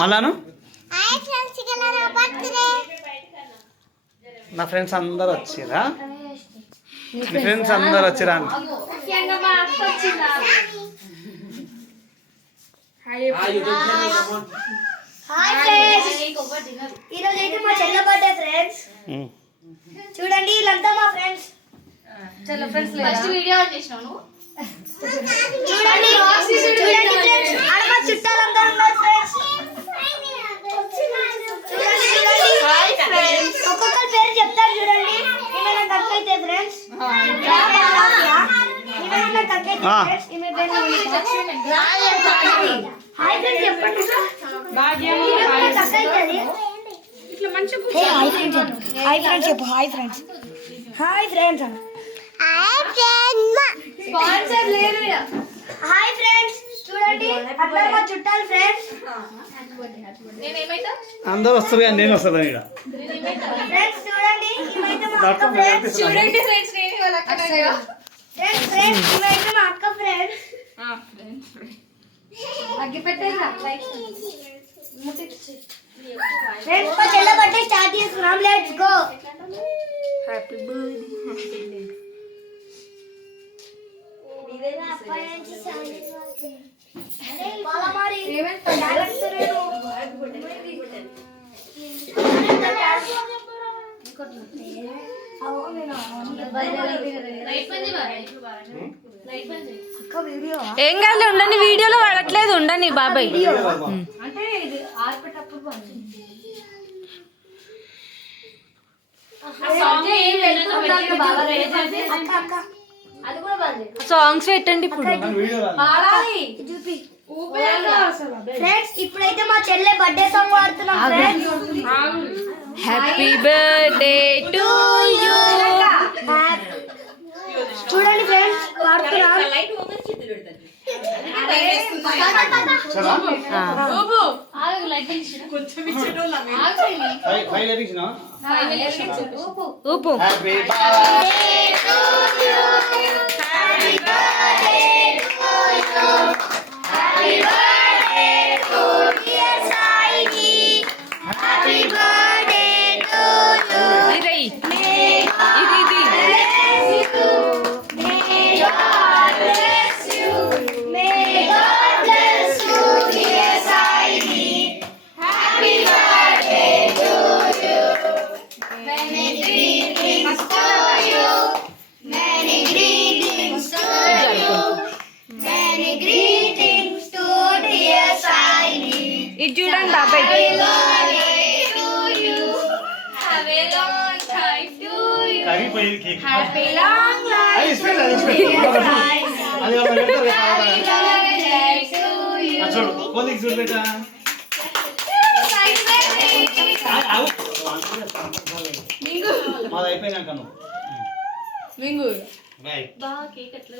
మళ్ళాను నా ఫ్రెండ్స్ అందరు వచ్చిరా? మీ ఫ్రెండ్స్ అందరు వచ్చిరా? ఈరోజు అయితే మా చెల్ల బర్త్డే ఫ్రెండ్స్. చూడండి వీళ్ళంతా మా ఫ్రెండ్స్. ఫస్ట్ వీడియో చేసినావు. చూడండి చూడండి ఫ్రెండ్స్, ఆడ మా చుట్టాలందరూ ఉన్నారు ఫ్రెండ్స్. ఒక్కొక్కరి పేరు చెప్తారు చూడండి. ఈమె కక్క అయితే ఫ్రెండ్స్, ఈమె కక్క అయితే ఫ్రెండ్స్, ఈమె పేరు హాయ్ ఫ్రెండ్స్ చెప్పండి. హాయ్ ఫ్రెండ్స్ చెప్పు. హాయ్ ఫ్రెండ్స్, హాయ్ ఫ్రెండ్స్ అన్న. హాయ్ ఫ్రెండ్స్, చూడండి అట్లా మా చుట్టాలు ఫ్రెండ్స్. అందరు వస్తారు కానీ నేను వస్తాను ఇక్కడ. ఫ్రెండ్స్ చూడండి ఇవైతే మా అక్క ఫ్రెండ్స్. చూడండి ఫ్రెండ్స్, నేను వాళ్ళ అక్క ఫ్రెండ్స్ ఫ్రెండ్స్ ఇవైతే మా అక్క ఫ్రెండ్స్. అగ్గి పెట్టేరా ఫ్రెండ్స్ మా చెల్ల బర్త్డే స్టార్ట్ చేసుకున్నాం. Let's go. Happy birthday. ఏం కాదు, ఉండని వీడియోలో వాడట్లేదు. ఉండని బాబాయ్ అంటే ఇది ఆర్పేటప్పుడు సాంగ్స్ పెట్టండి ఇప్పుడు. ఫ్రెండ్స్ ఇప్పుడైతే మా చెల్లె బర్త్డే సాంగ్ పాడుతున్నాం friends. Happy birthday to you. చూడండి ఫ్రెండ్స్ పాడుతున్నాం. ఊపు. ఇది చూడండి బాబాయ్. మాది అయిపోయినాక మింగు. బాగా కేక్ ఎట్లా